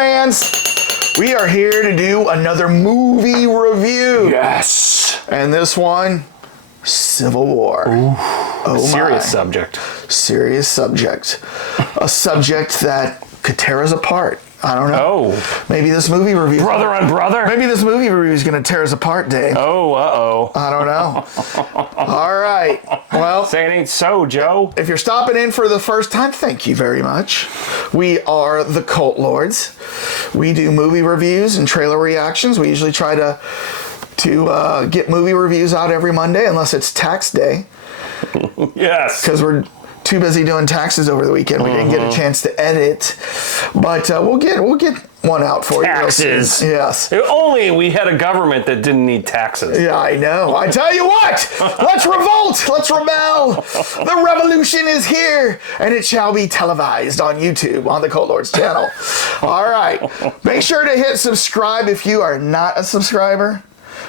fans, we are here to do another movie review. Yes. And this one, Civil War. Ooh, oh, serious subject. Serious subject. A subject that could tear us apart. I don't know. Oh. Maybe this movie review. Brother on brother? Maybe this movie review is going to tear us apart, Dave. Oh, uh-oh. I don't know. All right. Well, say it ain't so, Joe. If you're stopping in for the first time, thank you very much. We are the Cult Lords. We do movie reviews and trailer reactions. We usually try to get movie reviews out every Monday, unless it's tax day. Yes. Because we're too busy doing taxes over the weekend. We didn't get a chance to edit, but we'll get one out for taxes. you. Yes. If only we had a government that didn't need taxes. Yeah, I know. I tell you what, let's revolt. Let's rebel. The revolution is here, and it shall be televised on YouTube on the Cult Lords channel. All right. Make sure to hit subscribe if you are not a subscriber.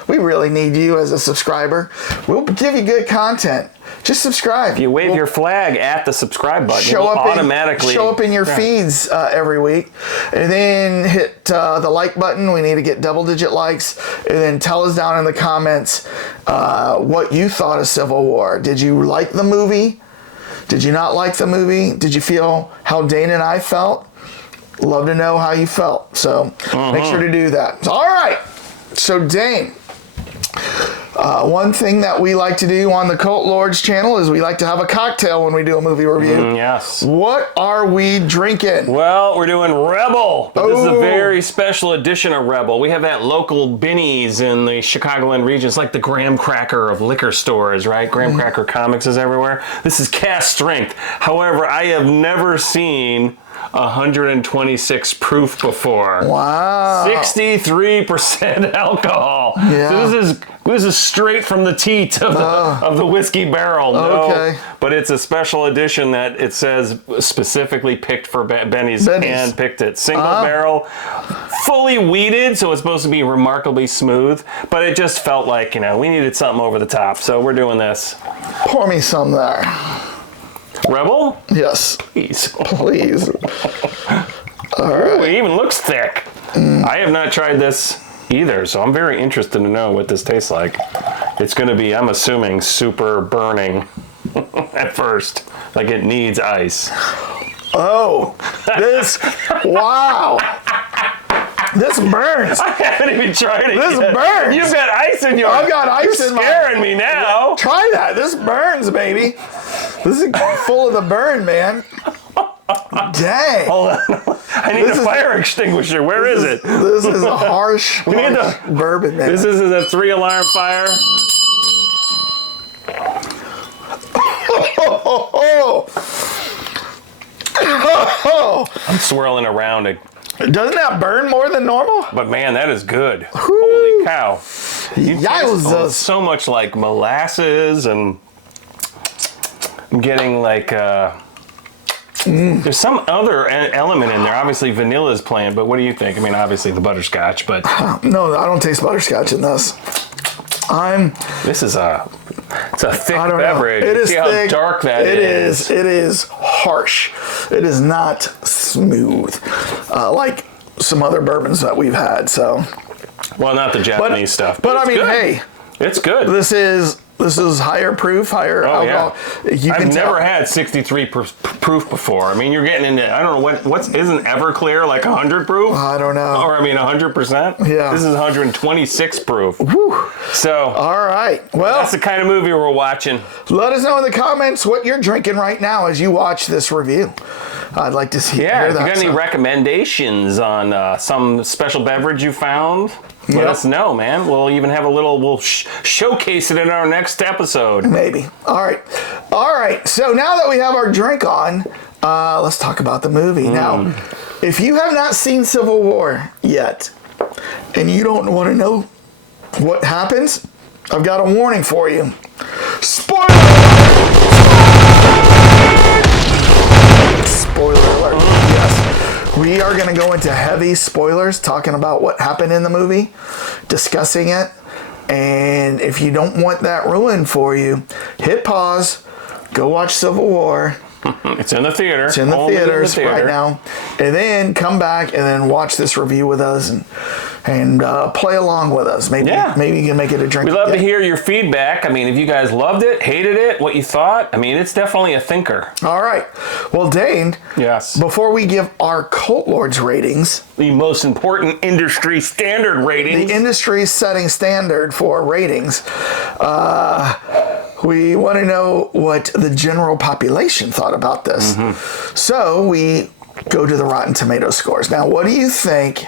We really need you as a subscriber. We'll give you good content. Just subscribe. If you wave your flag at the subscribe button, it'll automatically show up in your feeds every week. And then hit the like button. We need to get double-digit likes. And then tell us down in the comments what you thought of Civil War. Did you like the movie? Did you not like the movie? Did you feel how Dane and I felt? Love to know how you felt. So make sure to do that. All right. So Dane, one thing that we like to do on the Cult Lords channel is we like to have a cocktail when we do a movie review. Yes. What are we drinking? Well, we're doing Rebel. But this is a very special edition of Rebel. We have that local Binny's in the Chicagoland region. It's like the graham cracker of liquor stores, right? Graham cracker comics is everywhere. This is cast strength. However, I have never seen 126 proof before. Wow. 63% alcohol. Yeah. So this is straight from the teat of the whiskey barrel. Okay. No, but it's a special edition that it says specifically picked for Benny's. And picked it. Single barrel, fully wheated, so it's supposed to be remarkably smooth. But it just felt like, we needed something over the top. So we're doing this. Pour me some there. Rebel? Yes. Please. Please. All right. Ooh, it even looks thick. I have not tried this either, so I'm very interested to know what this tastes like. It's going to be, I'm assuming, super burning at first. Like it needs ice. Oh, wow. This burns. I haven't even tried it This yet. burns. You've got ice in your... I've got ice in my... You're scaring me now. Try that. This burns, baby. This is full of the burn, man. Dang. Hold on. I need a fire extinguisher. Where is it? This is a harsh bourbon, man. This is a 3-alarm fire. I'm swirling around it. Doesn't that burn more than normal? But man, that is good. Holy cow. You Yowzas. so much like molasses, and I'm getting like there's some other element in there. Obviously vanilla is playing, but what do you think? I mean, obviously the butterscotch, but no, I don't taste butterscotch in this. This is it's a thick beverage. It is See thick. How dark that is. It is harsh. It is not smooth, like some other bourbons that we've had. So, well, not the Japanese stuff. But I mean, good. hey, it's good. This is higher proof, higher alcohol. Yeah. I've never had 63 proof before. I mean, you're getting into, I don't know, what's isn't Everclear like 100 proof? I don't know. Or, 100%? Yeah. This is 126 proof. Whew. So. All right. Well. That's the kind of movie we're watching. Let us know in the comments what you're drinking right now as you watch this review. I'd like to hear that. If you got any recommendations on some special beverage you found, let us know, man. We'll even have we'll showcase it in our next episode. Maybe. All right. So now that we have our drink on, let's talk about the movie. Now, if you have not seen Civil War yet, and you don't want to know what happens, I've got a warning for you. Spoiler alert! Spoiler alert. Yes. We are going to go into heavy spoilers, talking about what happened in the movie, discussing it. And if you don't want that ruined for you, hit pause, go watch Civil War, It's in the theater. It's in the Only theaters theater. right now. And then come back and then watch this review with us and play along with us. Maybe you can make it a drink. We'd love to hear your feedback. I mean, if you guys loved it, hated it, what you thought. I mean, it's definitely a thinker. All right. Well, Dane. Yes. Before we give our Cult Lords ratings, The most important industry standard ratings. the industry setting standard for ratings, we want to know what the general population thought about this. So we go to the Rotten Tomato scores. Now, what do you think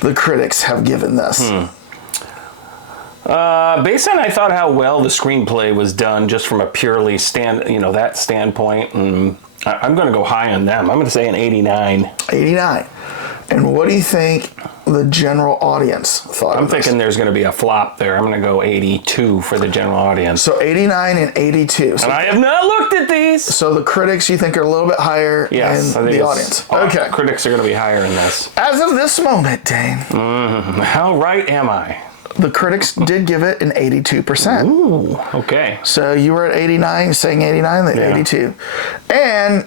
the critics have given this? Based on I thought how well the screenplay was done, just from a purely that standpoint, and I'm going to go high on them. I'm going to say an 89. 89. And what do you think the general audience thought I'm of this? thinking there's going to be a flop there. I'm going to go 82 for the general audience. So 89 and 82. So, And I have not looked at these. so the critics you think are a little bit higher Yes, I than think the it's- audience. Okay. Critics are going to be higher in this. As of this moment, Dane, How right am I? the critics did give it an 82%. Ooh, okay. So you were at 89, saying 89, then Yeah. 82. And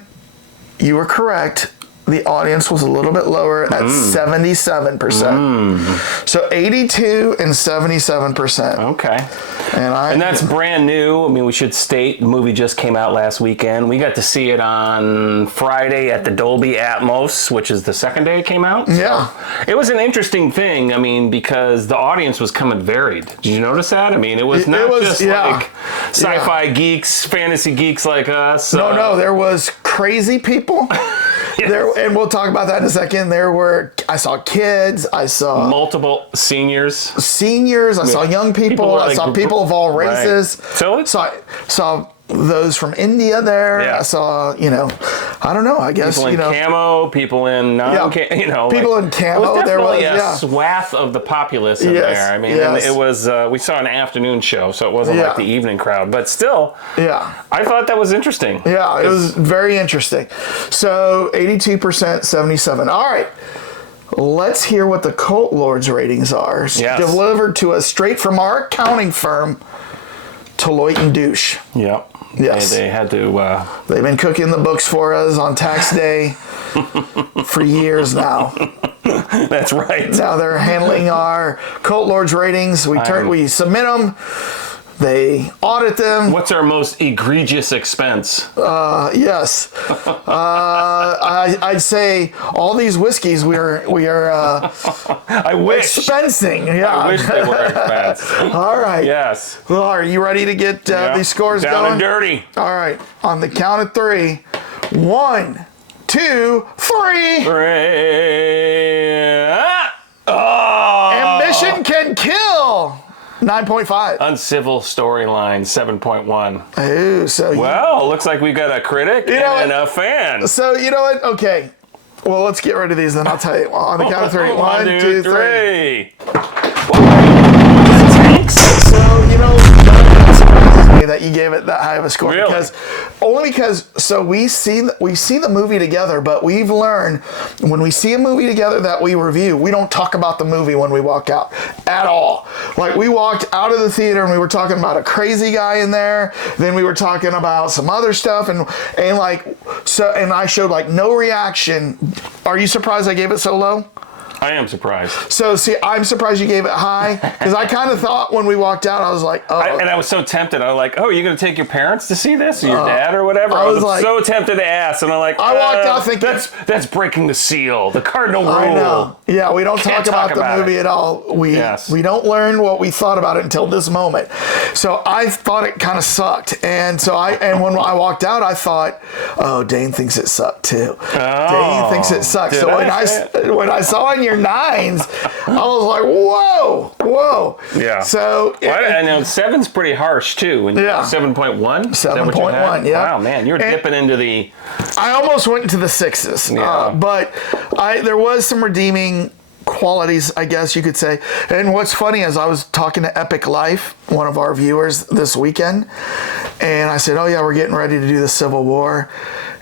you were correct. The audience was a little bit lower at 77%. So 82 and 77%. Okay. And that's brand new. I mean, we should state the movie just came out last weekend. We got to see it on Friday at the Dolby Atmos, which is the second day it came out. Yeah. It was an interesting thing, I mean, because the audience was coming varied. Did you notice that? I mean, it was not just like sci-fi geeks, fantasy geeks like us. No, there was crazy people. Yes. And we'll talk about that in a second. I saw kids, I saw multiple seniors. seniors, I saw young people, I saw people of all races. Right. So saw those from India there. Yeah. I saw, I don't know, I guess, people in camo, people in non-camo, people in camo. There was definitely a swath of the populace in there. I mean, and it was, we saw an afternoon show, so it wasn't like the evening crowd, but still, I thought that was interesting. Yeah, it was very interesting. So 82%, 77. All right. Let's hear what the Cult Lords ratings are. Yes. Delivered to us straight from our accounting firm, Deloitte and Douche. Yep. Yes. They had to... They've been cooking the books for us on tax day for years now. That's right. Now they're handling our Cult Lords ratings. We submit them. They audit them. What's our most egregious expense? Yes. I'd say all these whiskeys we are I wish. expensing. Yeah. I wish they were expense. All right. Yes. Well, are you ready to get these scores Down going? and dirty. All right. On the count of 3. 1, 2, 3. Ambition can kill. 9.5. Uncivil storyline, 7.1. Ooh, so Well, looks like we got a critic and know a fan. So you know what? Okay. Well, let's get rid of these, then I'll tell you. On the count of 3. 1, 2, 3. So, that you gave it that high of a score. Really? Because we see the movie together, but we've learned when we see a movie together that we review, we don't talk about the movie when we walk out at all. Like, we walked out of the theater and we were talking about a crazy guy in there, then we were talking about some other stuff, and I showed like no reaction. Are you surprised I gave it so low? I am surprised. So, see, I'm surprised you gave it high, because I kind of thought when we walked out, I was like, oh. And I was so tempted. I was like, oh, you're going to take your parents to see this? Or your dad or whatever? I was like, so tempted to ask. And I'm like, I walked out thinking, that's breaking the seal, the cardinal rule. I know. Yeah, we don't Can't talk about the about movie it. at all. We don't learn what we thought about it until this moment. So I thought it kind of sucked. And when I walked out, I thought, oh, Dane thinks it sucked too. Dane thinks it sucked. So when I saw in your 9s, I was like, whoa. Yeah. So I know 7's pretty harsh too. 7.1? 7.1, yeah. Wow, man, you're dipping into the... I almost went into the 6s. Yeah. But there was some redeeming qualities, I guess you could say. And what's funny is I was talking to Epic Life, one of our viewers, this weekend, and I said, oh yeah, we're getting ready to do the Civil War.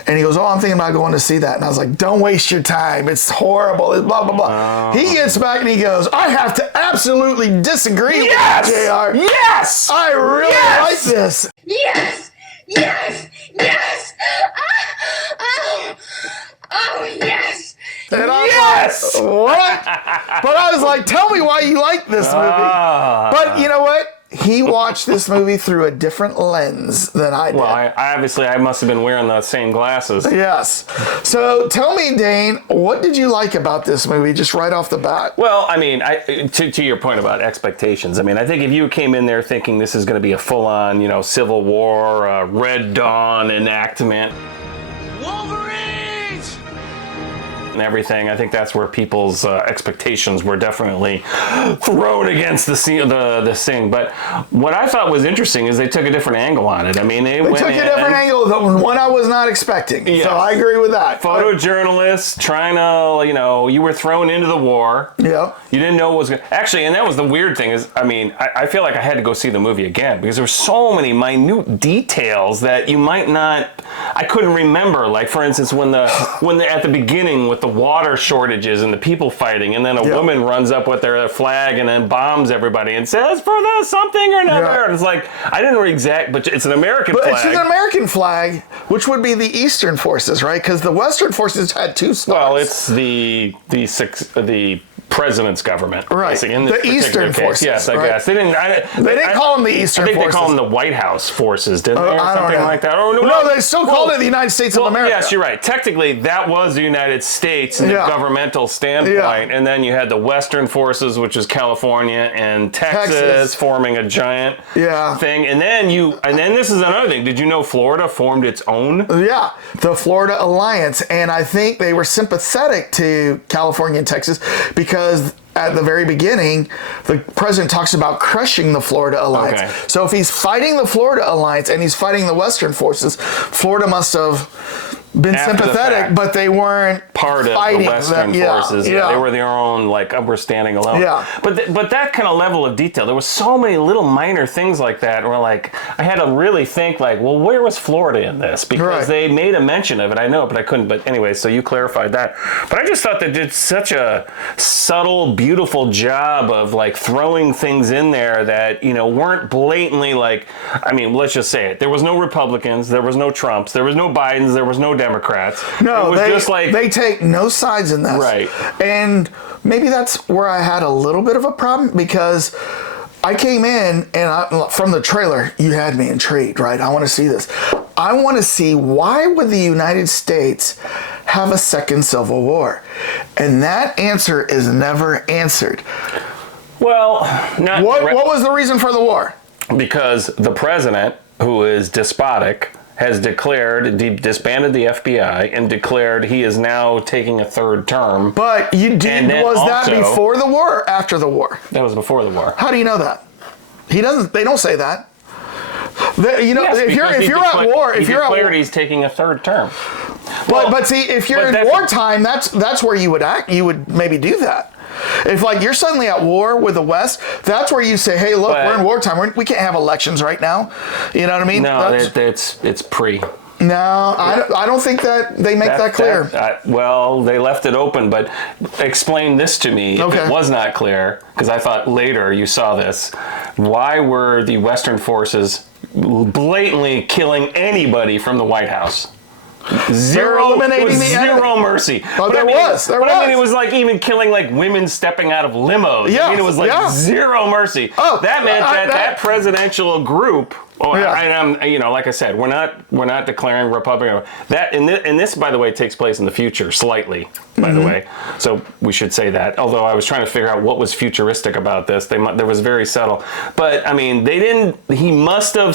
And he goes, oh, I'm thinking about going to see that. And I was like, don't waste your time. It's horrible. It's blah, blah, blah. He gets back and he goes, I have to absolutely disagree with you, JR. Yes! I really like this. Yes! Yes! Yes! Oh, yes! And I'm Yes! like, what? But I was like, tell me why you like this movie. But you know what? He watched this movie through a different lens than I did. Well, I must have been wearing the same glasses. Yes. So tell me, Dane, what did you like about this movie just right off the bat? Well, I mean, to your point about expectations, I mean, I think if you came in there thinking this is going to be a full-on, Civil War, Red Dawn enactment, Wolverines! and everything, I think that's where people's expectations were definitely thrown against the thing. But what I thought was interesting is they took a different angle on it. I mean, they took a different angle, the one I was not expecting. Yes. So I agree with that. Photojournalists trying to, you were thrown into the war. Yeah. You didn't know what was going to... Actually, and that was the weird thing is, I mean, I feel like I had to go see the movie again because there were so many minute details that you might not... I couldn't remember. Like, for instance, when at the beginning with the water shortages and the people fighting, and then a woman runs up with their flag and then bombs everybody and says, for the something or another. Yeah. And it's like, I didn't know but it's an American flag. It's an American flag, which would be the Eastern forces, right? Because the Western forces had two stars. Well, it's the president's government, right? In this the Eastern case. forces. Yes, I right? guess they didn't. They didn't call them the Eastern forces. I think they call them the White House forces, didn't they, or I don't something know. like that? No, they still called it the United States of America. Yes, you're right. Technically, that was the United States in the governmental standpoint, and then you had the Western forces, which is California and Texas. Forming a giant thing, and then this is another thing. Did you know Florida formed its own? Yeah, the Florida Alliance, and I think they were sympathetic to California and Texas because at the very beginning, the president talks about crushing the Florida Alliance. Okay. So if he's fighting the Florida Alliance and he's fighting the Western forces, Florida must have been sympathetic, but they weren't part of fighting the Western forces. Yeah. They were their own, like, we're standing alone. Yeah. But that kind of level of detail, there was so many little minor things like that where, like, I had to really think, like, well, where was Florida in this? Because they made a mention of it. I know, but I couldn't. But anyway, so you clarified that. But I just thought they did such a subtle, beautiful job of, like, throwing things in there that, weren't blatantly, like, I mean, let's just say it. There was no Republicans. There was no Trumps. There was no Bidens. There was no Democrats. No, it was just like they take no sides in this. Right. And maybe that's where I had a little bit of a problem because I came in and from the trailer, you had me intrigued, right? I want to see this. I want to see why would the United States have a second Civil War? And that answer is never answered. Well, what was the reason for the war? Because the president, who is despotic, has disbanded the FBI and declared he is now taking a third term. But that before the war or after the war? That was before the war. How do you know that? They don't say that. If you're at war, he's taking a third term. But see, if you're in wartime, that's where you would act. You would maybe do that. If you're suddenly at war with the West, that's where you say, "Hey, look, we're in wartime. We can't have elections right now." You know what I mean? No, it's pre. No, I don't think that they make that clear. They left it open, but explain this to me if it was not clear, because I thought later you saw this. Why were the Western forces blatantly killing anybody from the White House? Zero mercy. Oh, there was. I mean, it was like even killing like women stepping out of limos. Yeah, I mean, it was like zero mercy. Oh, that meant that presidential group. Like I said, we're not declaring Republican. That and this, by the way, takes place in the future slightly. By the way, so we should say that. Although I was trying to figure out what was futuristic about this, there was very subtle. But I mean, they didn't.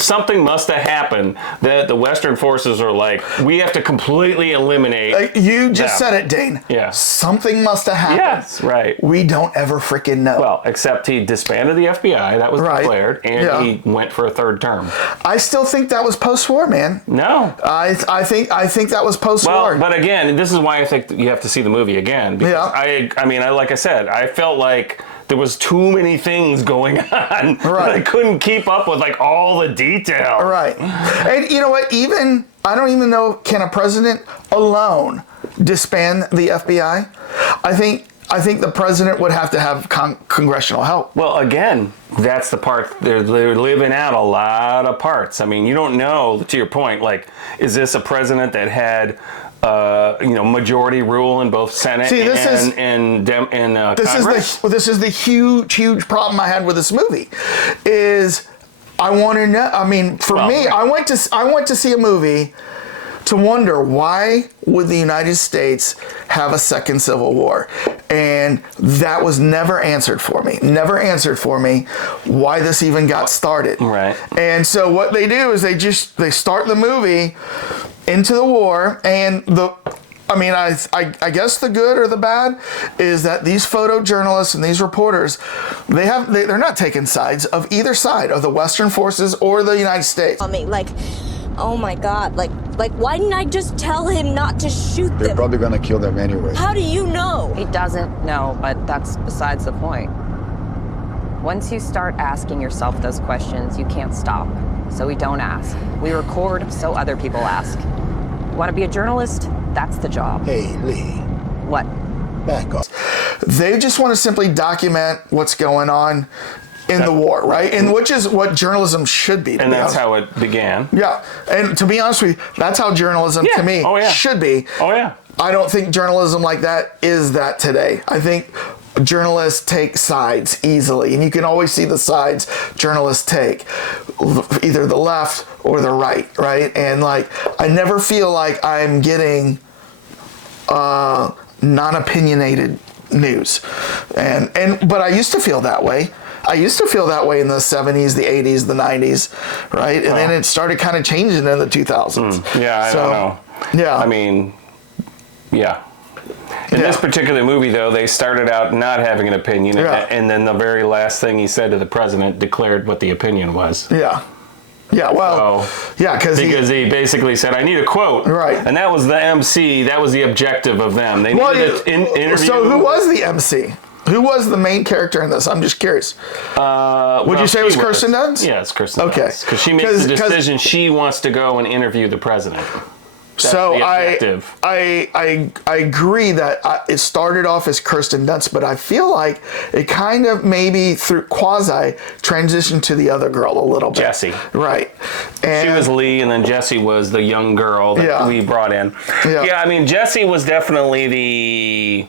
Something must have happened that the Western forces are like, we have to completely eliminate. You just said it, Dane. Yeah. Something must have happened. Yes, right. We don't ever freaking know. Well, except he disbanded the FBI. That was declared, and he went for a third term. I still think that was post-war, man. No. I think that was post-war. Well, but again, this is why I think you have to see the movie again. Because like I said, I felt like there was too many things going on. Right. I couldn't keep up with like all the detail. Right. And you know what? I don't even know, can a president alone disband the FBI? I think I think the president would have to have congressional help. Well, again, that's the part they're living out a lot of parts. I mean, you don't know, to your point, like, is this a president that had majority rule in both Senate and Congress? This is the huge problem I had with this movie. Is I want to know. I mean, for me, I went to see a movie to wonder, why would the United States have a second civil war? And that was never answered for me. Never answered for me why this even got started. Right. And so what they do is they start the movie into the war, and I guess the good or the bad is that these photojournalists and these reporters, they're not taking sides of either side of the Western forces or the United States. I mean, like, oh my God, like, why didn't I just tell him not to shoot them? They're probably gonna kill them anyway. How do you know? He doesn't know, but that's besides the point. Once you start asking yourself those questions, you can't stop. So we don't ask. We record so other people ask. You want to be a journalist? That's the job. Hey, Lee. What? Back off. They just want to simply document what's going on in the war, right? And which is what journalism should be. And that's how it began. Yeah. And to be honest with you, that's how journalism to me should be. Oh, yeah. I don't think journalism like that is that today. I think journalists take sides easily, and you can always see the sides journalists take, either the left or the right, right? And like, I never feel like I'm getting non-opinionated news. But I used to feel that way. I used to feel that way in the 70s, the 80s, the 90s, right? And then it started kind of changing in the 2000s. Yeah, I don't know. Yeah. I mean, yeah. In this particular movie, though, they started out not having an opinion, and then the very last thing he said to the president declared what the opinion was. Yeah. Yeah, well, because he basically said, I need a quote. Right. And that was the MC, that was the objective of them. They needed an interview. So who was the MC? Who was the main character in this? I'm just curious. Would you say it was Kirsten Dunst? Yeah, it's Kirsten Dunst. Okay. Because she makes the decision she wants to go and interview the president. That's so the objective. I agree that it started off as Kirsten Dunst, but I feel like it kind of maybe through quasi transitioned to the other girl a little bit. Jessie. Right. And she was Lee, and then Jessie was the young girl that we brought in. Yeah, I mean, Jessie was definitely the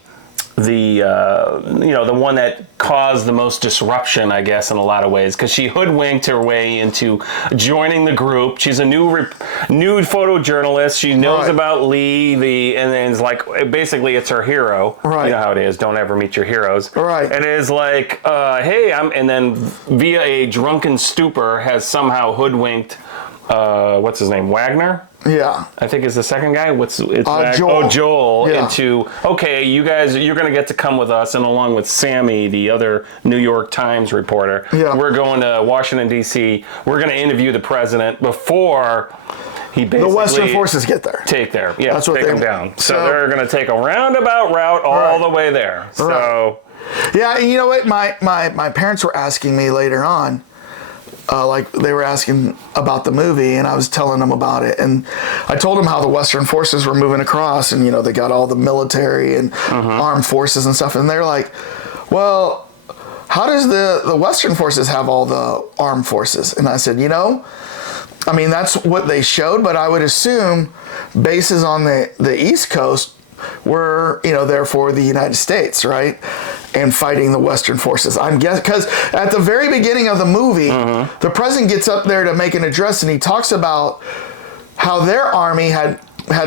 one that caused the most disruption, I guess, in a lot of ways, because she hoodwinked her way into joining the group. She's a nude photojournalist. She knows about Lee, and then it's like, basically it's her hero. Right. You know how it is. Don't ever meet your heroes. Right. And it is like, hey, and then via a drunken stupor has somehow hoodwinked, what's his name, Wagner? Yeah. I think is the second guy. Joel. Into, okay, you guys, you're going to get to come with us, and along with Sammy, the other New York Times reporter, we're going to Washington, D.C. We're going to interview the president before he basically... The Western forces get there. Take there. Yeah, That's what take them down. So they're going to take a roundabout route all the way there. So... Yeah, and you know what? My parents were asking me later on, like they were asking about the movie, and I was telling them about it, and I told them how the Western forces were moving across, and they got all the military and armed forces and stuff, and they're like, well, how does the Western forces have all the armed forces? And I said, I mean, that's what they showed, but I would assume bases on the East Coast were, there for the United States, right? And fighting the Western forces. I'm guessing, because at the very beginning of the movie, the president gets up there to make an address, and he talks about how their army had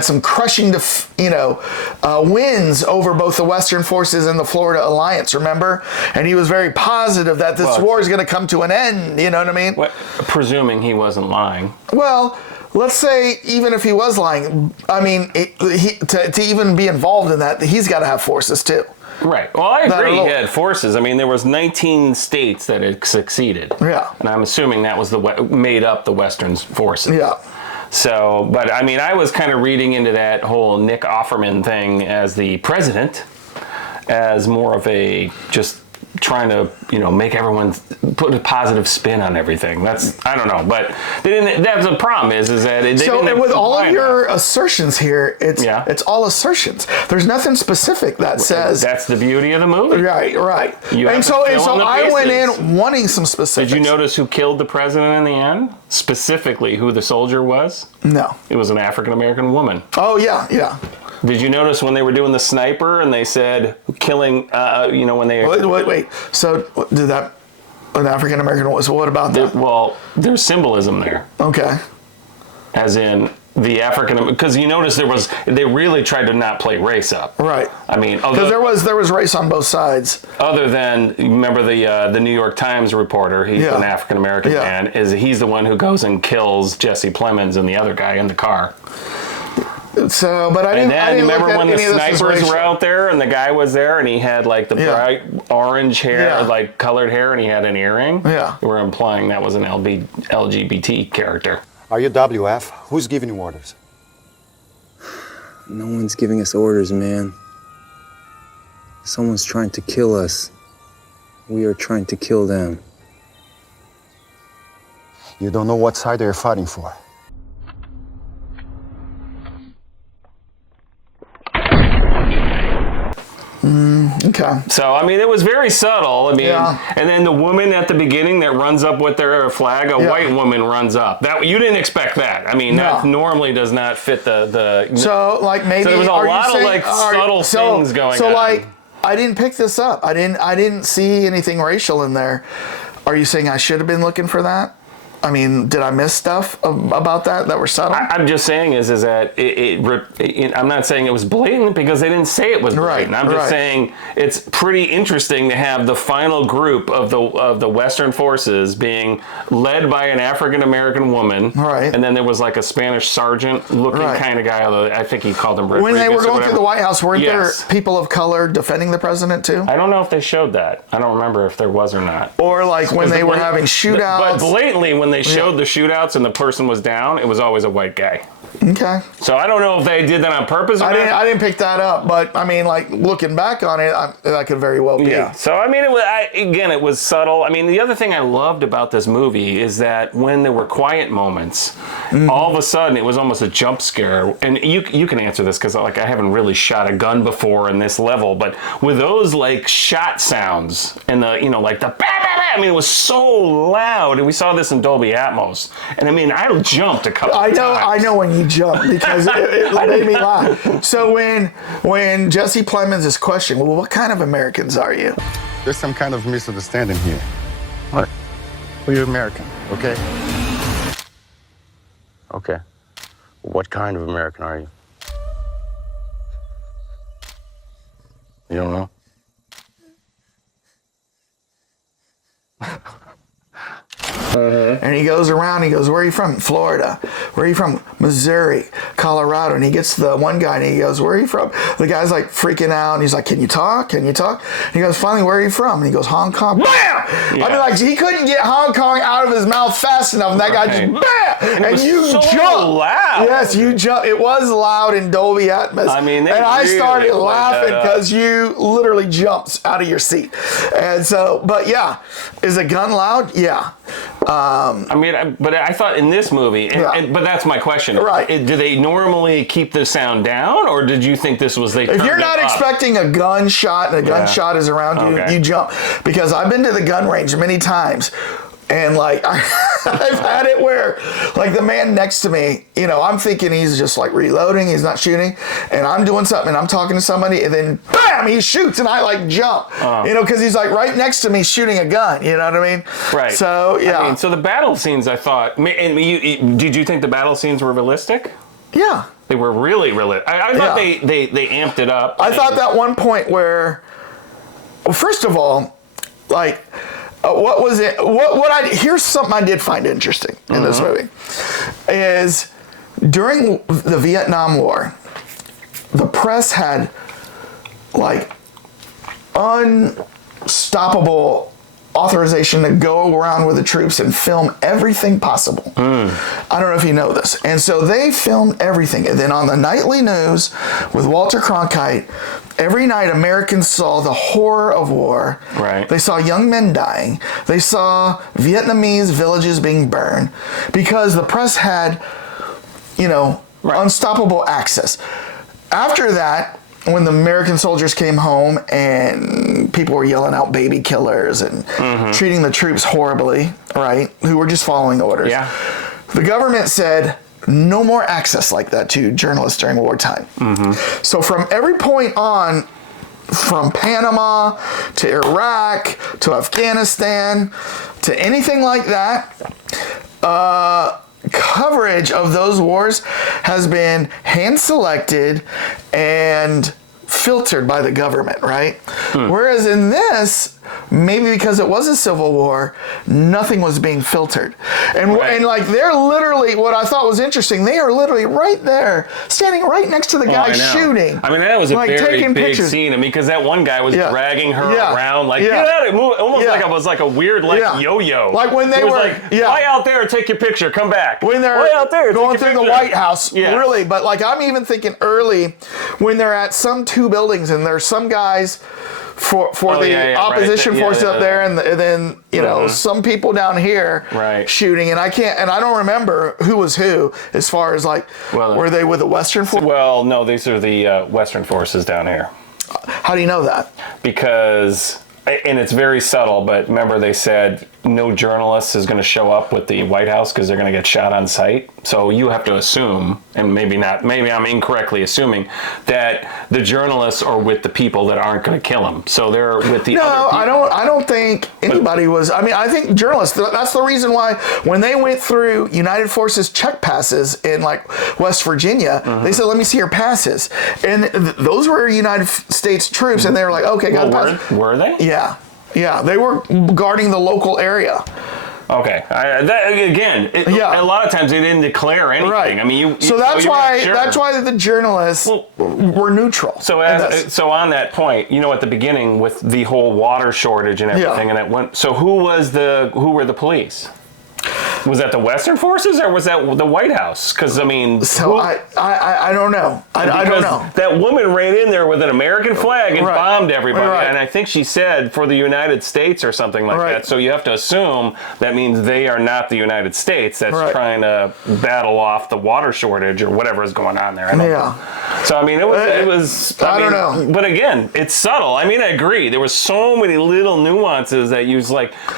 some crushing, wins over both the Western forces and the Florida Alliance, remember? And he was very positive that this war is going to come to an end, you know what I mean? Presuming he wasn't lying. Well, let's say even if he was lying, I mean, to even be involved in that, he's got to have forces too. Right. Well, I agree. He had forces. I mean, there was 19 states that had succeeded. Yeah. And I'm assuming that was made up the Western forces. Yeah. So, but I mean, I was kind of reading into that whole Nick Offerman thing as the president, as more of a just trying to, make everyone put a positive spin on everything. I don't know, but they didn't. That's the problem is that they didn't. With all of your enough. assertions here, it's all assertions. There's nothing specific that says. That's the beauty of the movie. Right. You have And to so fill in the I went pieces. in wanting some specifics. Did you notice who killed the president in the end? Specifically, who the soldier was? No. It was an African American woman. Oh yeah. Did you notice when they were doing the sniper and they said killing? When they Wait. So did that an African American was? What about that? Well, there's symbolism there. Okay. As in the African, because you notice they really tried to not play race up. Right. I mean, because there was race on both sides. Other than, remember the New York Times reporter, he's an African American man, he's the one who goes and kills Jesse Plemons and the other guy in the car. So, but I didn't remember look at when the any of this as snipers racial. were out there and the guy was there and he had like the bright orange hair, Yeah. like colored hair, and he had an earring. Yeah. We're implying that was an LGBT character. Are you WF? Who's giving you orders? No one's giving us orders, man. Someone's trying to kill us. We are trying to kill them. You don't know what side they're fighting for. Okay. So, I mean, it was very subtle. I mean, and then the woman at the beginning that runs up with their flag, a white woman runs up. That you didn't expect that. I mean, that normally does not fit the. So, like maybe So there was a lot of like subtle things going on. So, like, I didn't pick this up. I didn't see anything racial in there. Are you saying I should have been looking for that? I mean, did I miss stuff about that were subtle? I'm just saying is that I'm not saying it was blatant because they didn't say it was blatant. I'm just saying it's pretty interesting to have the final group of the Western forces being led by an African American woman, right? And then there was like a Spanish sergeant looking kind of guy. Although I think he called him when they were going through the White House. Weren't there people of color defending the president too? I don't know if they showed that. I don't remember if there was or not. Or like when they were having shootouts. But blatantly, when they showed the shootouts and the person was down, it was always a white guy. Okay. So I don't know if they did that on purpose or not. I didn't pick that up, but I mean, like looking back on it, that could very well be. Yeah. So I mean, it was subtle. I mean, the other thing I loved about this movie is that when there were quiet moments, all of a sudden it was almost a jump scare. And you can answer this because like I haven't really shot a gun before in this level, but with those like shot sounds and the like the bah, bah, bah, I mean, it was so loud, and we saw this in Dolby Atmos. And I mean, I jumped a couple of times. I know when you jump because it made me laugh. So when Jesse Plemons is questioned, well, what kind of Americans are you? There's some kind of misunderstanding here. What? Well, you're American. Okay? Okay. What kind of American are you? You don't know? And he goes around, he goes, where are you from? Florida. Where are you from? Missouri, Colorado. And he gets to the one guy and he goes, where are you from? The guy's like freaking out and he's like, can you talk? Can you talk? And he goes, finally, where are you from? And he goes, Hong Kong. Bam! Yeah. I mean, like, he couldn't get Hong Kong out of his mouth fast enough. And that guy just, bam! And you so jump. loud. Yes, you jump. It was loud in Dolby Atmos. I mean, and I really started played laughing that up. because you literally jumped out of your seat. And so, but yeah, is a gun loud? Yeah. I mean, but I thought in this movie, but that's my question. Right. Do they normally keep the sound down, or did you think this was If you're not expecting a gunshot and a gunshot is around you, you jump. Because I've been to the gun range many times. And like I've had it where like the man next to me, I'm thinking he's just like reloading, he's not shooting, and I'm doing something and I'm talking to somebody and then bam, he shoots and I like jump, because he's like right next to me shooting a gun, you know what I mean? Right. So yeah. I mean, so the battle scenes, I thought, did you think the battle scenes were realistic? Yeah. They were really realistic. I thought they amped it up. I thought that one point where, well, first of all, like, what was it? Here's something I did find interesting in this movie, is during the Vietnam War, the press had like unstoppable authorization to go around with the troops and film everything possible. I don't know if you know this. And so they filmed everything. And then on the nightly news with Walter Cronkite, every night Americans saw the horror of war. Right. They saw young men dying. They saw Vietnamese villages being burned because the press had, unstoppable access. After that, when the American soldiers came home and people were yelling out baby killers and treating the troops horribly, right, who were just following orders, the government said no more access like that to journalists during wartime. So from every point on, from Panama to Iraq to Afghanistan to anything like that, coverage of those wars has been hand-selected and filtered by the government, right? Whereas in this, maybe because it was a civil war, nothing was being filtered. And like they're literally, what I thought was interesting, they are literally right there, standing right next to the guy shooting. I mean, that was a very big pictures. scene. I mean, because that one guy was dragging her around, like, get out of it, move, almost like it was like a weird, yo-yo. Like when they were were, like, fly out there, take your picture, come back. When they're fly out there, going through the White House, Yes. really. But like, I'm even thinking early, when they're at some two buildings and there's some guys for the opposition forces up there, and then some people down here shooting, and I don't remember who was who as far as like, were they with the Western forces? Well, no, these are the Western forces down here. How do you know that? Because, and it's very subtle, but remember they said no journalist is going to show up with the White House because they're going to get shot on sight. So you have to assume, and maybe I'm incorrectly assuming, that the journalists are with the people that aren't going to kill them. So they're with the other people. I don't think anybody was. I mean, I think journalists, that's the reason why when they went through United Forces check passes in like West Virginia, they said, let me see your passes. And those were United States troops, and they were like, okay, got a pass. Were they? Yeah, they were guarding the local area. Okay. A lot of times they didn't declare anything. Right. I mean, that's why the journalists were neutral. So on that point, at the beginning with the whole water shortage and everything, and it went. So who were the police? Was that the Western forces or was that the White House? Because I mean, I don't know. I don't know. That woman ran in there with an American flag and bombed everybody, and I think she said for the United States or something like that. So you have to assume that means they are not the United States that's trying to battle off the water shortage or whatever is going on there. I don't know. So I mean, it was. I don't know. But again, it's subtle. I mean, I agree. There was so many little nuances that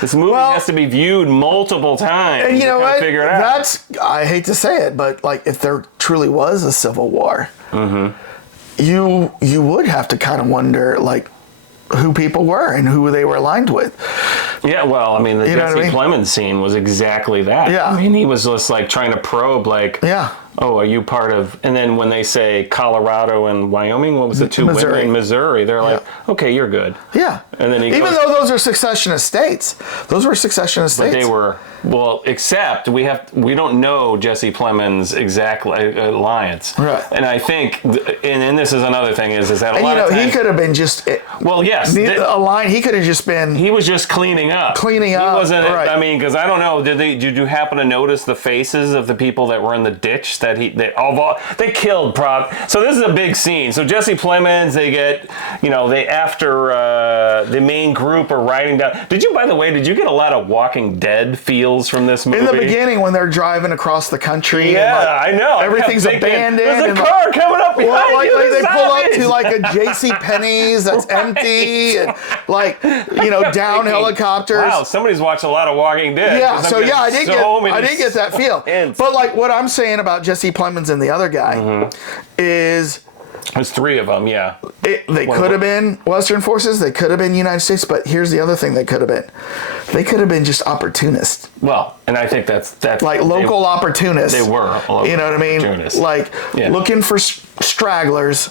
this movie has to be viewed multiple times. And you know what? Figure it out. I hate to say it, but like if there truly was a civil war, you would have to kind of wonder like who people were and who they were aligned with. Yeah, well, I mean, the Jesse Plemons scene was exactly that. Yeah. I mean, he was just like trying to probe, like, oh, are you part of? And then when they say Colorado and Wyoming, what was the two women in Missouri? They're like, okay, you're good. Yeah. And then even though those are secessionist states, those were secessionist states. But they were. Well, except we don't know Jesse Plemons' exact alliance, right? And I think, and this is another thing is that a lot of times he could have been just. Well, yes, a line. He could have just been. He was just cleaning up. He wasn't. Right. I mean, because I don't know. Did you happen to notice the faces of the people that were in the ditch that they killed? So this is a big scene. So Jesse Plemons, they get, after the main group are riding down. By the way, did you get a lot of Walking Dead feels from this movie? In the beginning, when they're driving across the country, I know everything's abandoned. There's a car coming up behind you. They pull up to like a J.C. Penney's that's empty, and down helicopters. Wow, somebody's watched a lot of Walking Dead. Yeah, I did get that feel. But like what I'm saying about Jesse Plemons and the other guy is. There's three of them, yeah. They could have been Western forces. They could have been United States. But here's the other thing they could have been. They could have been just opportunists. Well, and I think that's like local opportunists. They were. You know what I mean? Like looking for stragglers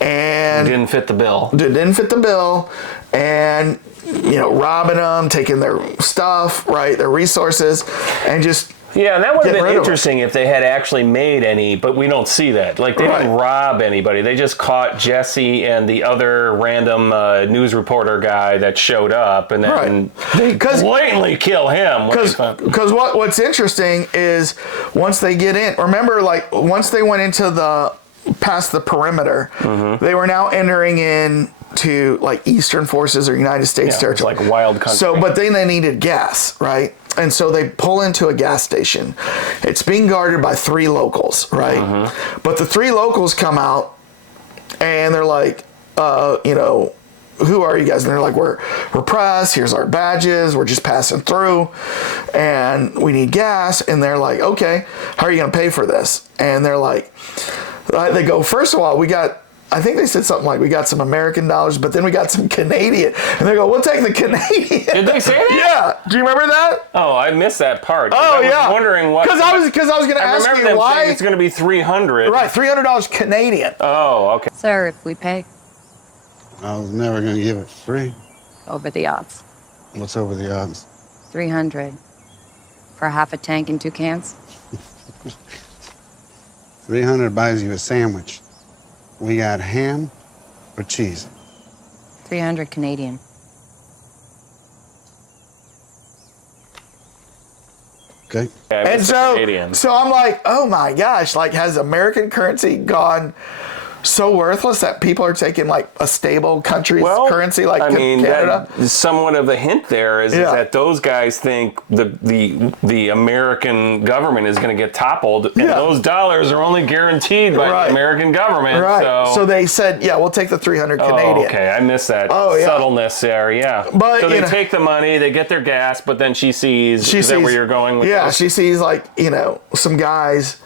and didn't fit the bill. Didn't fit the bill, and robbing them, taking their stuff, right, their resources, and just Yeah, and that would have Get been rid of interesting if they had actually made any, but we don't see that. Like, they didn't rob anybody. They just caught Jesse and the other random news reporter guy that showed up, and then they blatantly kill him. Because what's interesting is once they get in, remember, like, once they went into past the perimeter, they were now entering in to, like, Eastern Forces or United States territory. Like wild country. So, but then they needed gas, right? And so they pull into a gas station. It's being guarded by 3 locals, right? But the 3 locals come out and they're like, you know, who are you guys? And they're like, we're press. Here's our badges. We're just passing through and we need gas. And they're like, okay, how are you going to pay for this? And they're like, they go, first of all, I think they said something like, we got some American dollars, but then we got some Canadian. And they go, we'll take the Canadian. Did they say that? Yeah. Do you remember that? Oh, I missed that part. Oh, I was wondering what. Because I was going to ask you why. It's going to be $300. Right, $300 Canadian. Oh, okay. Sir, if we pay, I was never going to give it free. over the odds. What's over the odds? 300 for half a tank and 2 cans. 300 buys you a sandwich. We got ham or cheese? 300 Canadian. Okay. Yeah, And so I'm like, oh my gosh, like, has American currency gone so worthless that people are taking, like, a stable country's currency like Canada? That's somewhat of a hint there is that those guys think the American government is going to get toppled, and those dollars are only guaranteed by the American government. Right. So they said, yeah, we'll take the 300 Canadian. Oh, okay. I missed that subtleness there. Yeah. But, so they take the money, they get their gas, but then she sees. Is that where you're going with this? she sees, like, you know, some guys,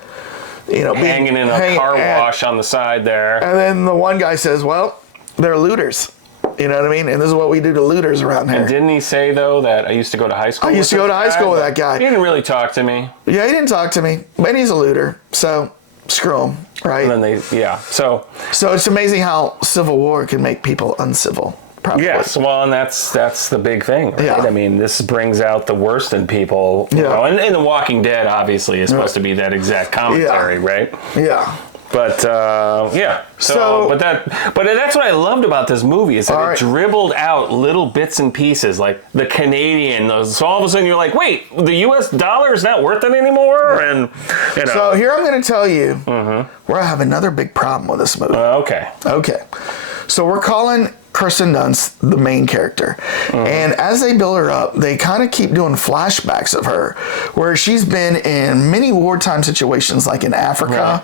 you know, hanging in a car wash on the side there. And then the one guy says, well, they're looters. You know what I mean? And this is what we do to looters around here. And didn't he say, though, that I used to go to high school with that guy. He didn't really talk to me. Yeah, he didn't talk to me. But he's a looter. So, screw him, right? And then So it's amazing how Civil War can make people uncivil. Probably. Yes, well, and that's the big thing, right? Yeah. I mean, this brings out the worst in people. You know, and The Walking Dead, obviously, is supposed to be that exact commentary, right? Yeah. But but that's what I loved about this movie is that it dribbled out little bits and pieces, like the Canadian. So all of a sudden you're like, wait, the U.S. dollar is not worth it anymore, and you know. So here I'm going to tell you where I have another big problem with this movie. Okay. So we're calling Kirsten Dunst the main character. And as they build her up, they kind of keep doing flashbacks of her where she's been in many wartime situations, like in Africa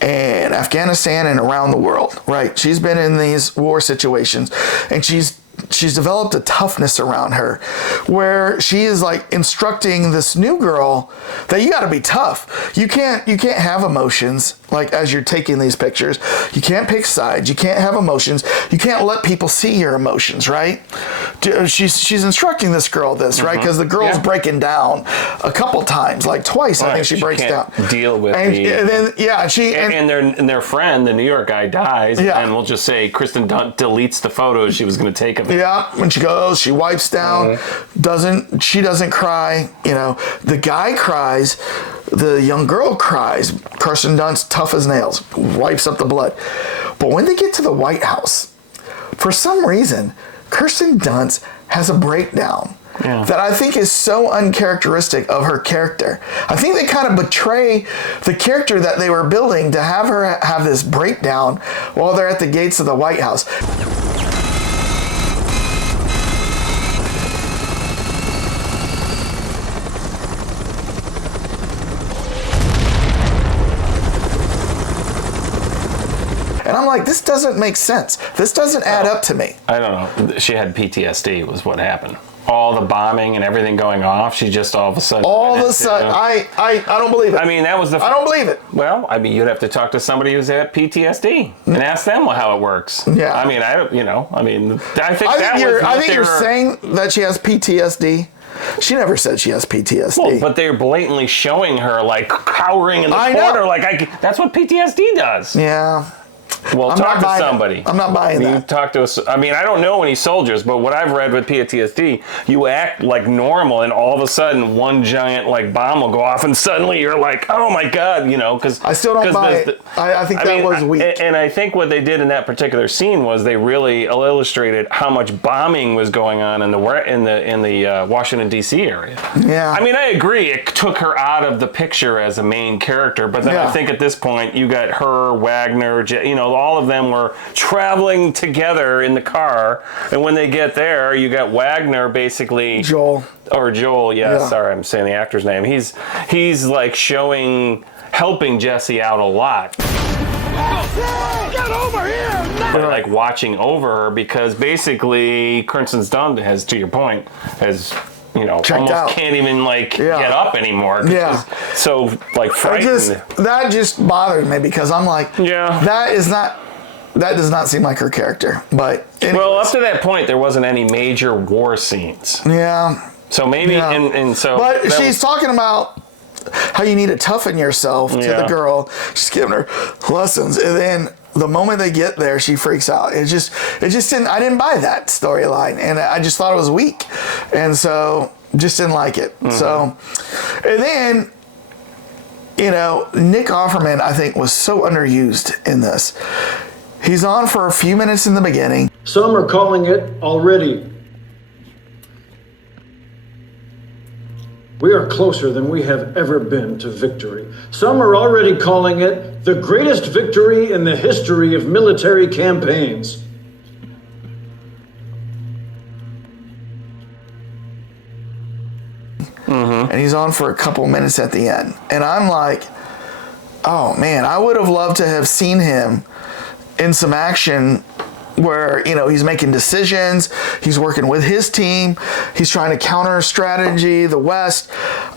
and Afghanistan and around the world, right? She's been in these war situations, and she's developed a toughness around her where she is, like, instructing this new girl that you got to be tough. You can't have emotions, like, as you're taking these pictures. You can't pick sides. You can't have emotions. You can't let people see your emotions, right? She's instructing this girl this, right? Because the girl's breaking down a couple times, like twice. I think she breaks down. Deal with and then their friend, the New York guy, dies, and we'll just say Kristen Dunst deletes the photos she was going to take of it. Yeah, when she goes, she wipes down. She doesn't cry. You know, the guy cries. The young girl cries. Kirsten Dunst, tough as nails, wipes up the blood. But when they get to the White House, for some reason, Kirsten Dunst has a breakdown that I think is so uncharacteristic of her character. I think they kind of betray the character that they were building to have her have this breakdown while they're at the gates of the White House. And I'm like, this doesn't make sense. This doesn't add up to me. I don't know. She had PTSD was what happened. All the bombing and everything going off, she just all of a sudden... I don't believe it. I mean, that was the... I don't believe it. Well, I mean, you'd have to talk to somebody who's had PTSD and ask them how it works. Yeah. I mean, I think you're saying that she has PTSD. She never said she has PTSD. Well, but they're blatantly showing her, like, cowering in the corner. Like, that's what PTSD does. Yeah. Well, I'm talk not to buying it. somebody. I'm not buying You that. talk to us. I mean, I don't know any soldiers, but what I've read with PTSD, you act like normal, and all of a sudden, one giant like bomb will go off, and suddenly you're like, "Oh my god," you know? Because I still don't buy it. I think that was weak. And I think what they did in that particular scene was they really illustrated how much bombing was going on in the Washington D.C. area. Yeah. I mean, I agree. It took her out of the picture as a main character, but then I think at this point you got her, Wagner, all of them were traveling together in the car, and when they get there, you got Wagner basically Joel. Yeah. Sorry, I'm saying the actor's name. He's like helping Jesse out a lot. Get over here! They're like watching over her because basically Crimson's done has, to your point, has checked almost out. Can't even get up anymore. Yeah. So like frightened. That just bothered me because I'm like, that does not seem like her character. But anyways. Well, up to that point, there wasn't any major war scenes. Yeah. So maybe, and so. But she's talking about how you need to toughen yourself to the girl. She's giving her lessons, and then the moment they get there, she freaks out. It just didn't. I didn't buy that storyline, and I just thought it was weak, and so just didn't like it. So, and then. Nick Offerman, I think, was so underused in this. He's on for a few minutes in the beginning. Some are calling it already. We are closer than we have ever been to victory. Some are already calling it the greatest victory in the history of military campaigns. And he's on for a couple minutes at the end. And I'm like, oh man, I would have loved to have seen him in some action where, he's making decisions, he's working with his team, he's trying to counter strategy, the West.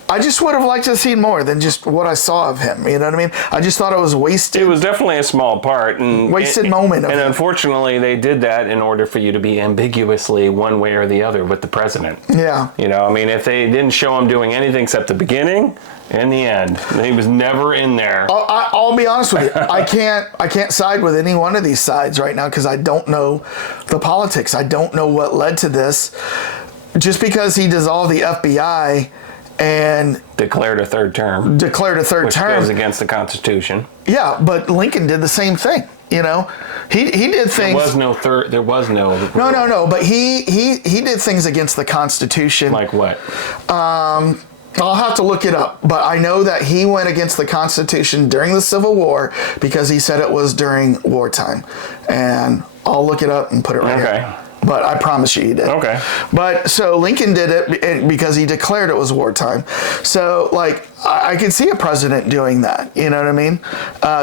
I just would have liked to have seen more than just what I saw of him. You know what I mean? I just thought it was wasted. It was definitely a small part. And wasted moment of And him. Unfortunately, they did that in order for you to be ambiguously one way or the other with the president. Yeah. If they didn't show him doing anything except the beginning and the end, he was never in there. I'll be honest with you. I can't side with any one of these sides right now because I don't know the politics. I don't know what led to this. Just because he dissolved the FBI and declared a third term. Which goes against the Constitution. Yeah, but Lincoln did the same thing. He did things. There was no third. There was no. No. But he did things against the Constitution. Like what? I'll have to look it up, but I know that he went against the Constitution during the Civil War because he said it was during wartime, and I'll look it up and put it right here. But I promise you he did. Okay. But so Lincoln did it because he declared it was wartime. So I could see a president doing that. You know what I mean?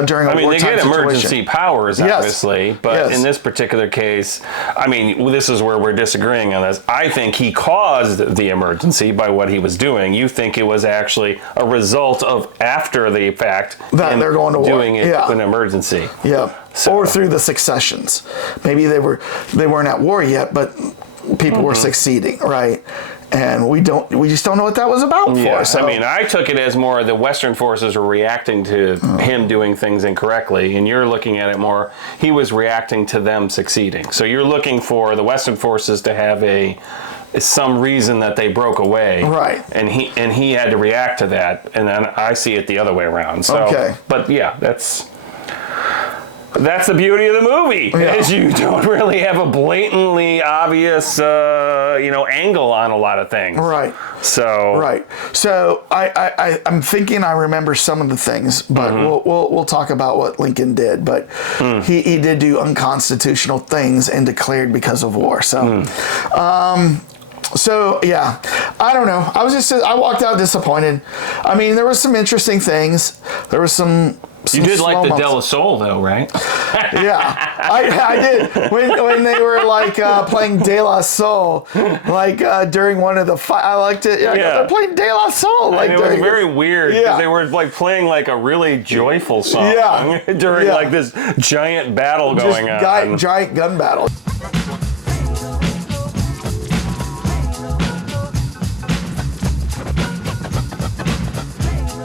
During a wartime they get situation. emergency powers, obviously, but in this particular case, this is where we're disagreeing on this. I think he caused the emergency by what he was doing. You think it was actually a result of after the fact that they're going to war. Doing it an emergency. Yeah. So. Or through the successions. Maybe they weren't at war yet, but people were succeeding, right? And we just don't know what that was about for. So. I took it as more the Western forces were reacting to him doing things incorrectly, and you're looking at it more, he was reacting to them succeeding. So you're looking for the Western forces to have some reason that they broke away, right? And he had to react to that, and then I see it the other way around. So, but yeah, that's the beauty of the movie, is you don't really have a blatantly obvious, angle on a lot of things. Right. So. So I'm thinking I remember some of the things, but we'll talk about what Lincoln did. But he did do unconstitutional things and declared because of war. So. So yeah, I don't know. I walked out disappointed. There was some interesting things. There was some. You did like the De La Soul, though, right? Yeah, I did. When they were playing De La Soul, during one of the I liked it. Yeah, they're playing De La Soul. It was very weird because they were playing a really joyful song during this giant battle going on. Giant gun battle.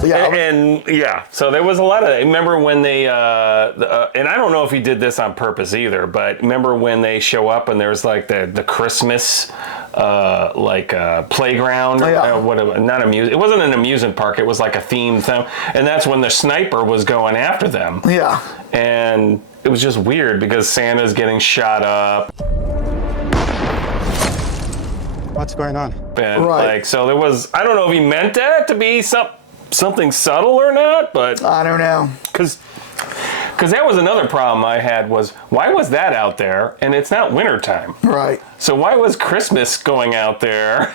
Yeah. And yeah, so there was a lot of that. Remember when they, and I don't know if he did this on purpose either, but remember when they show up and there's like the Christmas, playground, it wasn't an amusement park, it was like a themed thing. And that's when the sniper was going after them. Yeah. And it was just weird because Santa's getting shot up. What's going on? And Right. so there was, I don't know if he meant that to be something subtle or not, but I don't know. because that was another problem I had was, why was that out there? And it's not wintertime. Right. So why was Christmas going out there?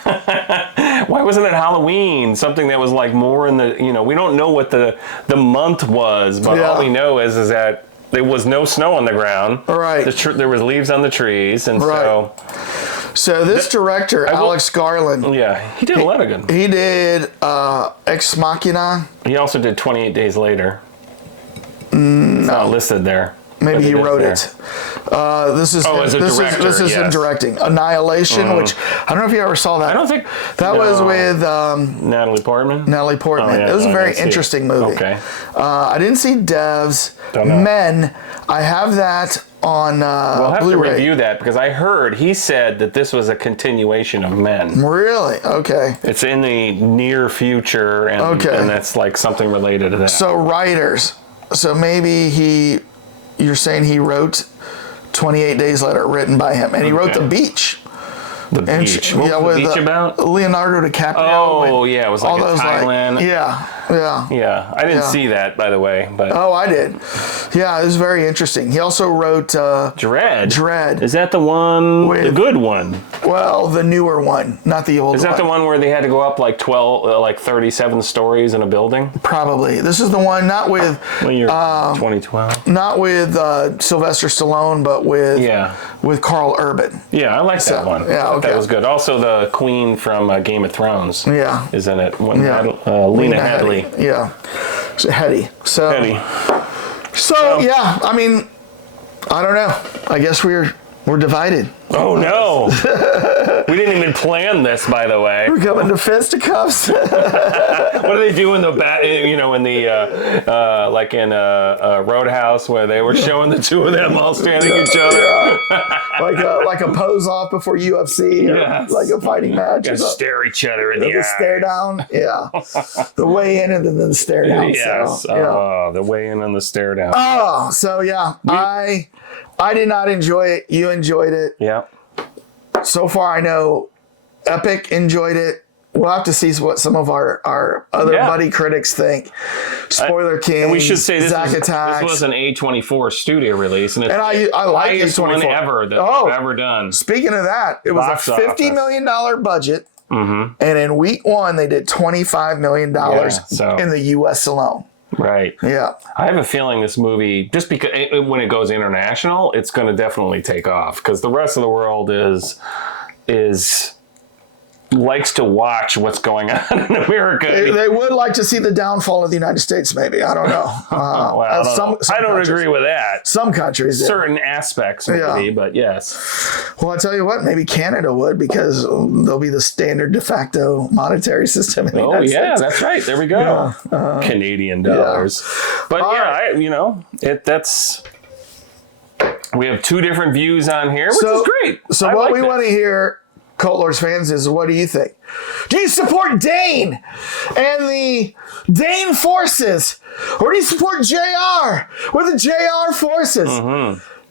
Why wasn't it Halloween? Something that was like more in the, we don't know what the month was, but all we know is that there was no snow on the ground. Right. There was leaves on the trees, and So this director, Alex Garland. Yeah, he did a lot of good. He did Ex Machina. He also did 28 Days Later. It's not listed there. Maybe he wrote it. This is as a director, this is him yes. directing Annihilation, which I don't know if you ever saw that. I don't think that was with Natalie Portman. Natalie Portman. Oh, yeah, it was a I very didn't see interesting it. movie. Okay. I didn't see Devs. Don't know. Men. I have that on We'll have Blu-ray. to review that because I heard he said that this was a continuation of Men. Really? Okay. It's in the near future, and that's like something related to that. So writers. So maybe you're saying he wrote 28 Days Later, written by him, and he wrote The Beach. The Beach. What was The Beach about? Leonardo DiCaprio. Oh, yeah, it was like in Thailand. Yeah. I didn't see that, by the way. But Oh, I did. Yeah, it was very interesting. He also wrote Dread. Dread. Is that the one, the good one? Well, the newer one, not the old one. Is that the one where they had to go up like 37 stories in a building? Probably. This is the one, not with 2012. Not with Sylvester Stallone, but with Carl Urban. Yeah, I like that one. Yeah, okay. That was good. Also, the Queen from Game of Thrones. Yeah. Is in it. Lena Headey. Yeah. Headey. So, yeah, I mean, I don't know. I guess we're divided. Oh no! We didn't even plan this, by the way. We're coming to fisticuffs. What do they do in the like in Roadhouse where they were showing the two of them all standing each other, like a pose off before UFC, or like a fighting match. Gotta stare each other in the the eyes. stare down, the way in and then the stare down. Yes. So, the way in and the stare down. Oh, so yeah, I did not enjoy it. You enjoyed it. Yeah. So far, I know Epic enjoyed it. We'll have to see what some of our other buddy critics think. Spoiler King. And we should say this Attacks. was an A24 studio release, and it's I the like highest A24 one ever that they've ever done. Speaking of that, it was Box a $50 million budget, and in week one they did $25 million in the U.S. alone. Right. Yeah. I have a feeling this movie, just because when it goes international, it's going to definitely take off because the rest of the world is likes to watch what's going on in America. They would like to see the downfall of the United States, maybe. I don't know. I don't agree with that. Some countries do. Certain aspects maybe, but yes. Well, I'll tell you what, maybe Canada would because they'll be the standard de facto monetary system in the United States. That's right. There we go. Canadian dollars. But we have two different views on here, which is great. So what we want to hear, Cult Lords fans, is what do you think? Do you support Dane and the Dane forces? Or do you support JR with the JR forces?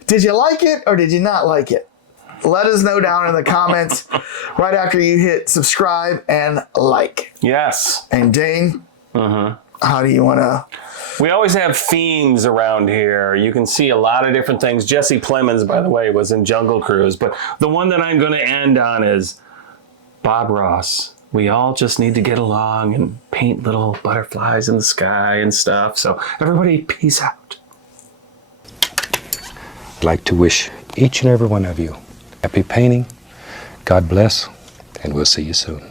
Did you like it or did you not like it? Let us know down in the comments right after you hit subscribe and like. Yes. And Dane, how do you want to... We always have themes around here. You can see a lot of different things. Jesse Plemons, by the way, was in Jungle Cruise. But the one that I'm going to end on is Bob Ross. We all just need to get along and paint little butterflies in the sky and stuff. So everybody, peace out. I'd like to wish each and every one of you happy painting. God bless, and we'll see you soon.